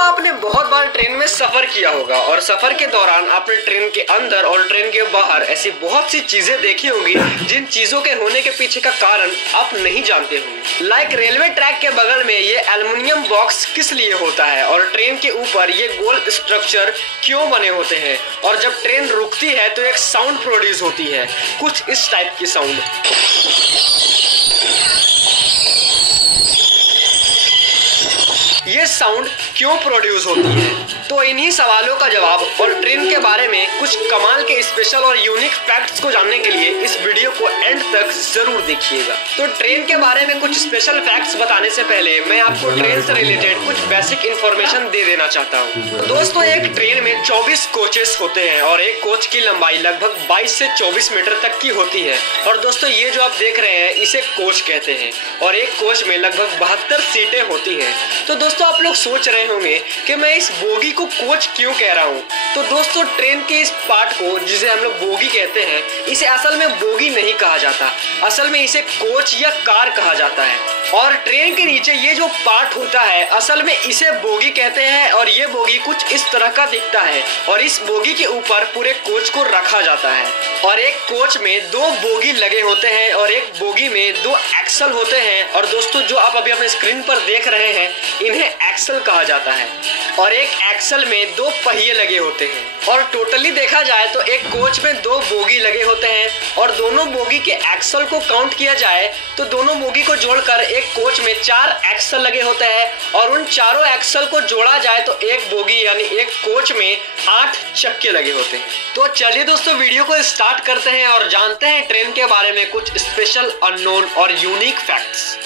दोस्तों आपने बहुत बार ट्रेन में सफर किया होगा और सफर के दौरान आपने ट्रेन के अंदर और ट्रेन के बाहर ऐसी बहुत सी चीजें देखी होंगी जिन चीजों के होने के पीछे का कारण आप नहीं जानते होंगे। लाइक रेलवे ट्रैक के बगल में ये एल्युमिनियम बॉक्स किस लिए होता है और ट्रेन के ऊपर ये गोल स्ट्रक्चर क्यों बने होते हैं, और जब ट्रेन रुकती है तो एक साउंड प्रोड्यूस होती है, कुछ इस टाइप की साउंड। ये साउंड क्यों प्रोड्यूस होती है? तो इन्हीं सवालों का जवाब और ट्रेन के बारे में कुछ कमाल के स्पेशल और यूनिक फैक्ट्स को जानने के लिए इस वीडियो को एंड तक जरूर देखिएगा। तो ट्रेन के बारे में कुछ स्पेशल फैक्ट्स बताने से पहले मैं आपको ट्रेन से रिलेटेड कुछ बेसिक इंफॉर्मेशन दे देना चाहता हूँ। दोस्तों एक ट्रेन में 24 कोचेस होते हैं और एक कोच की लंबाई लगभग 22 से 24 मीटर तक की होती है। और दोस्तों ये जो आप देख रहे हैं इसे कोच कहते हैं और एक कोच में लगभग 72 सीटें होती हैं। तो दोस्तों आप लोग सोच रहे होंगे कि मैं इस बोगी को कोच क्यों कह रहा हूँ। तो दोस्तों ट्रेन के इस पार्ट को जिसे हम लोग बोगी कहते हैं, इसे असल में बोगी नहीं कहा जाता, असल में इसे कोच या कार कहा जाता है। और ट्रेन के नीचे ये जो पार्ट होता है असल में इसे बोगी कहते हैं और ये बोगी कुछ इस तरह का दिखता है और इस बोगी के ऊपर पूरे कोच को रखा जाता है। और एक कोच में 2 बोगी लगे होते हैं और एक बोगी में 2 एक्सल होते हैं। और दोस्तों जो आप अभी अपने स्क्रीन पर देख रहे हैं इन्हें एक्सल कहा जाता है और एक एक्सल में 2 पहिए लगे होते हैं। और टोटली देखा जाए तो एक कोच में 2 बोगी लगे होते हैं और दोनों बोगी के एक्सल को काउंट किया जाए तो दोनों बोगी को जोड़कर एक कोच में 4 एक्सल लगे होते हैं और उन चारों एक्सल को जोड़ा जाए तो एक बोगी यानी एक कोच में 8 चक्के लगे होते हैं। तो चलिए दोस्तों वीडियो को स्टार्ट करते हैं और जानते हैं ट्रेन के बारे में कुछ स्पेशल, अननोन और यूनिक फैक्ट्स।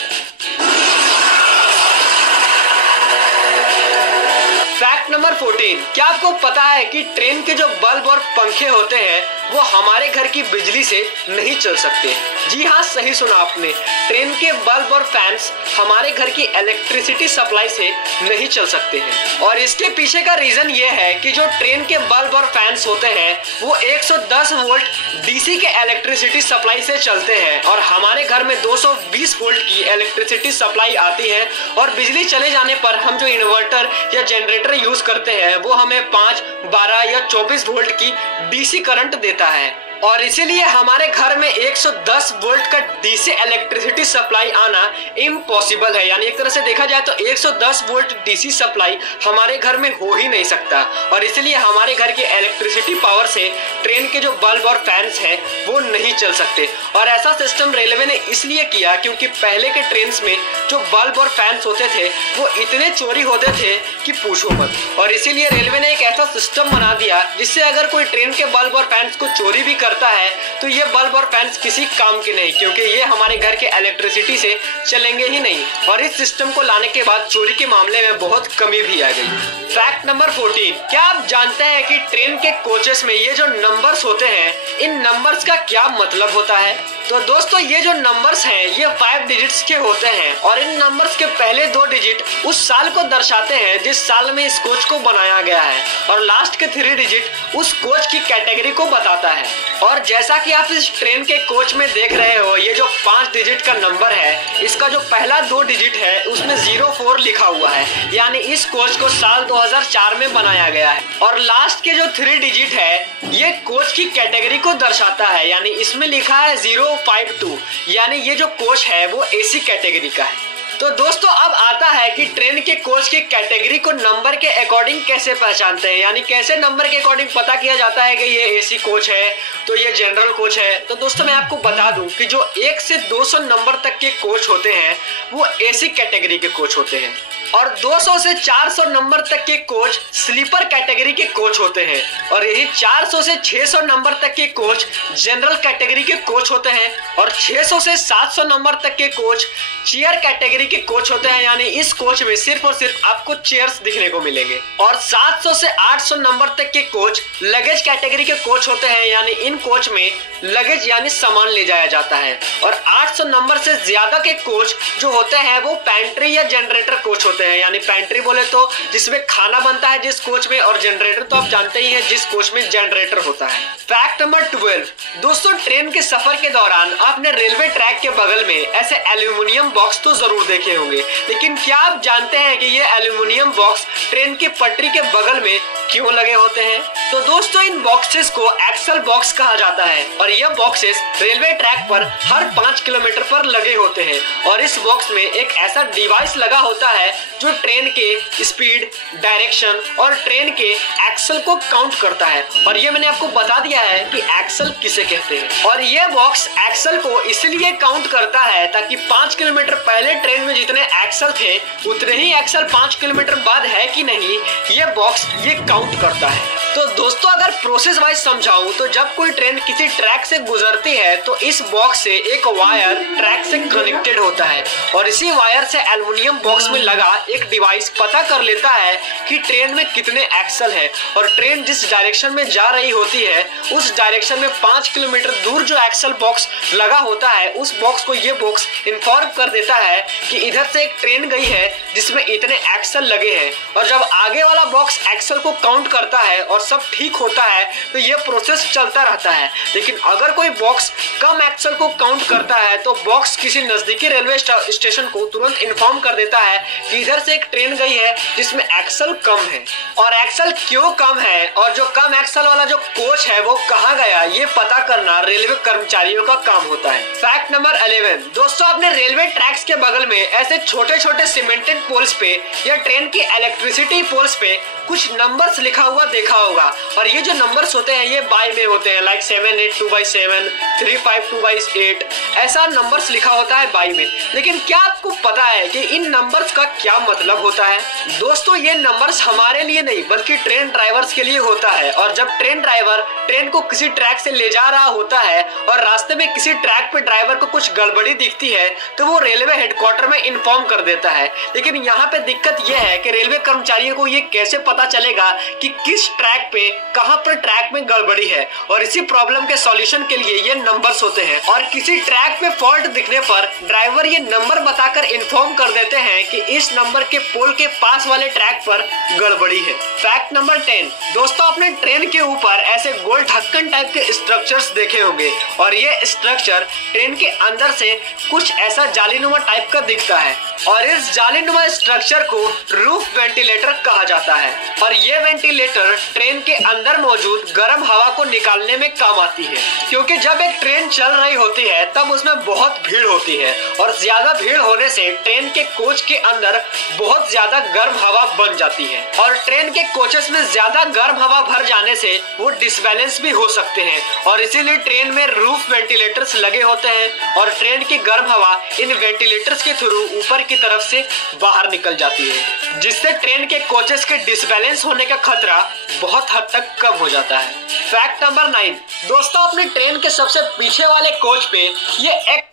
फैक्ट नंबर 14, क्या आपको पता है कि ट्रेन के जो बल्ब और पंखे होते हैं वो हमारे घर की बिजली से नहीं चल सकते? जी हाँ, सही सुना आपने, ट्रेन के बल्ब और फैंस हमारे घर की इलेक्ट्रिसिटी सप्लाई से नहीं चल सकते हैं। और इसके पीछे का रीजन ये है कि जो ट्रेन के बल्ब और फैंस होते हैं वो 110 वोल्ट डीसी के इलेक्ट्रिसिटी सप्लाई से चलते हैं और हमारे घर में 220 वोल्ट की इलेक्ट्रिसिटी सप्लाई आती है। और बिजली चले जाने पर हम जो इन्वर्टर या जनरेटर यूज करते हैं वो हमें 5, 12 या 24 वोल्ट की डीसी करंट देता है। और इसीलिए हमारे घर में 110 वोल्ट का डीसी इलेक्ट्रिसिटी सप्लाई आना इम्पॉसिबल है, यानी एक तरह से देखा जाए तो 110 वोल्ट डीसी सप्लाई हमारे घर में हो ही नहीं सकता। और इसीलिए हमारे घर की इलेक्ट्रिसिटी पावर से ट्रेन के जो बल्ब और फैंस हैं वो नहीं चल सकते। और ऐसा सिस्टम रेलवे ने इसलिए किया क्योंकि पहले के ट्रेन में जो बल्ब और फैंस होते थे वो इतने चोरी होते थे कि पूछो मत। और इसीलिए रेलवे ने एक ऐसा सिस्टम बना दिया जिससे अगर कोई ट्रेन के बल्ब और फैंस को चोरी भी करता है तो ये बल्ब और फैंस किसी काम के नहीं, क्योंकि ये हमारे घर के इलेक्ट्रिसिटी से चलेंगे ही नहीं। और इस सिस्टम को लाने के बाद चोरी के मामले में बहुत कमी भी आ गई। फैक्ट नंबर 14, क्या आप जानते हैं कि ट्रेन के कोचेस में ये जो नंबर्स होते हैं इन नंबर्स का क्या मतलब होता है? तो दोस्तों ये जो नंबर्स हैं ये 5 डिजिट्स के होते हैं और इन नंबर्स के पहले 2 डिजिट उस साल को दर्शाते हैं जिस साल में इस कोच को बनाया गया है और लास्ट के 3 डिजिट उस कोच की कैटेगरी को बताता है। और जैसा कि आप इस ट्रेन के कोच में देख रहे हो ये जो 5 डिजिट का नंबर है इसका जो पहला 2 डिजिट है उसमें 04 लिखा हुआ है, यानी इस कोच को साल 2004 में बनाया गया है। और लास्ट के जो 3 डिजिट है ये कोच की कैटेगरी को दर्शाता है, यानी इसमें लिखा है 052, यानी ये जो कोच है वो एसी कैटेगरी का है। तो दोस्तों अब आता है कि ट्रेन के कोच की कैटेगरी को नंबर के अकॉर्डिंग कैसे पहचानते हैं, यानी कैसे नंबर के अकॉर्डिंग पता किया जाता है कि ये एसी कोच है तो ये जनरल कोच है। तो दोस्तों मैं आपको बता दूं कि जो 1 से 200 नंबर तक के कोच होते हैं वो एसी कैटेगरी के कोच होते हैं और 200 से 400 नंबर तक के कोच स्लीपर कैटेगरी के कोच होते हैं और यही 400 से 600 नंबर तक के कोच जनरल कैटेगरी के कोच होते हैं और 600 से 700 नंबर तक के कोच चेयर कैटेगरी के कोच होते हैं, यानी इस कोच में सिर्फ और सिर्फ आपको चेयर्स दिखने को मिलेंगे। और 700 से 800 नंबर तक के कोच लगेज कैटेगरी के कोच होते हैं, यानी इन कोच में लगेज यानी सामान ले जाया जाता है। और 800 नंबर से ज्यादा के कोच जो होते हैं वो पैंट्री या जनरेटर कोच होते होते हैं, यानी पेंट्री बोले तो जिसमें खाना बनता है जिस कोच में, और जनरेटर तो आप जानते ही हैं जिस कोच में जनरेटर होता है। फैक्ट नंबर 12, दोस्तों ट्रेन के सफर के दौरान आपने रेलवे ट्रैक के बगल में ऐसे एल्यूमिनियम बॉक्स तो जरूर देखे होंगे, लेकिन क्या आप जानते हैं कि ये एल्यूमिनियम बॉक्स ट्रेन की पटरी के बगल में क्यों लगे होते हैं? तो दोस्तों इन बॉक्सेस को एक्सल बॉक्स कहा जाता है और ये बॉक्सेस रेलवे ट्रैक पर हर 5 किलोमीटर पर लगे होते हैं और इस बॉक्स में एक ऐसा डिवाइस लगा होता है जो ट्रेन के स्पीड, डायरेक्शन और ट्रेन के एक्सल को काउंट करता है। और ये मैंने आपको बता दिया है कि एक्सल किसे कहते हैं। और ये बॉक्स एक्सल को इसलिए काउंट करता है ताकि 5 किलोमीटर पहले ट्रेन में जितने एक्सल थे उतने ही एक्सल 5 किलोमीटर बाद है कि नहीं, ये बॉक्स ये काउंट करता है। तो दोस्तों अगर प्रोसेस वाइज समझाऊं तो जब कोई ट्रेन किसी ट्रैक से गुजरती है तो इस बॉक्स से एक वायर ट्रैक से कनेक्टेड होता है और इसी वायर से एल्युमिनियम बॉक्स में लगा एक डिवाइस पता कर लेता है कि ट्रेन में कितने एक्सल है और ट्रेन जिस डायरेक्शन में जा रही होती है उस डायरेक्शन में 5 किलोमीटर दूर जो एक्सल बॉक्स लगा होता है उस बॉक्स को ये बॉक्स इन्फॉर्म कर देता है कि इधर से एक ट्रेन गई है जिसमें इतने एक्सल लगे हैं। और जब आगे वाला बॉक्स एक्सल को काउंट करता है और सब ठीक होता है तो ये प्रोसेस चलता रहता है। लेकिन अगर कोई बॉक्स कम एक्सल को काउंट करता है तो बॉक्स किसी नजदीकी रेलवे स्टेशन को तुरंत इन्फॉर्म कर देता है कि इधर से एक ट्रेन गई है जिसमें एक्सल कम है। और एक्सल क्यों कम है और जो कम एक्सल वाला जो कोच है वो कहाँ गया, ये पता करना रेलवे कर्मचारियों का काम होता है। फैक्ट नंबर 11, दोस्तों आपने रेलवे ट्रैक्स के बगल में ऐसे छोटे छोटे सीमेंटेड पोल्स पे या ट्रेन की इलेक्ट्रिसिटी पोल्स पे कुछ नंबर्स लिखा हुआ देखा होगा और ये जो नंबर्स होते हैं ये बाय में होते हैं, लाइक 782/7, 352/8, ऐसा नंबर्स लिखा होता है बाय में। लेकिन क्या आपको पता है कि इन नंबर्स का क्या मतलब होता है? दोस्तों ये नंबर्स हमारे लिए नहीं बल्कि ट्रेन ड्राइवर्स के लिए होता है और जब ट्रेन ड्राइवर ट्रेन को किसी ट्रैक से ले जा रहा होता है और रास्ते में किसी ट्रैक पे ड्राइवर को कुछ गड़बड़ी दिखती है तो वो रेलवे हेडक्वार्टर में इन्फॉर्म कर देता है। लेकिन यहाँ पे दिक्कत यह है कि रेलवे कर्मचारियों को ये कैसे पता चलेगा कि किस ट्रैक पे कहां पर ट्रैक में गड़बड़ी है, और इसी प्रॉब्लम के सॉल्यूशन के लिए ये नंबर्स होते हैं। और किसी ट्रैक पे फॉल्ट दिखने पर ड्राइवर ये नंबर बताकर इन्फॉर्म कर देते हैं कि इस नंबर के पोल के पास वाले ट्रैक पर गड़बड़ी है। फैक्ट नंबर 10, दोस्तों आपने ट्रेन के ऊपर ऐसे गोल ढक्कन टाइप के स्ट्रक्चर्स देखे होंगे और ये स्ट्रक्चर ट्रेन के अंदर से कुछ ऐसा जालीनुमा टाइप का दिखता है और इस जालीनुमा स्ट्रक्चर को रूफ वेंटिलेटर कहा जाता है। और ये वेंटिलेटर ट्रेन के अंदर मौजूद गर्म हवा को निकालने में काम आती है, क्योंकि जब एक ट्रेन चल रही होती है तब उसमें बहुत भीड़ होती है और ज्यादा भीड़ होने से ट्रेन के कोच के अंदर बहुत ज्यादा गर्म हवा बन जाती है और ट्रेन के कोचेस में ज्यादा गर्म हवा भर जाने से वो डिसबैलेंस भी हो सकते हैं और इसीलिए ट्रेन में रूफ वेंटिलेटर्स लगे होते हैं और ट्रेन की गर्म हवा इन वेंटिलेटर्स के थ्रू ऊपर की तरफ से बाहर निकल जाती है, जिससे ट्रेन के कोचेस के डिसबैलेंस होने का खतरा बहुत हद तक कम हो जाता है। फैक्ट नंबर 9, दोस्तों अपनी ट्रेन के सबसे पीछे वाले कोच पे ये एक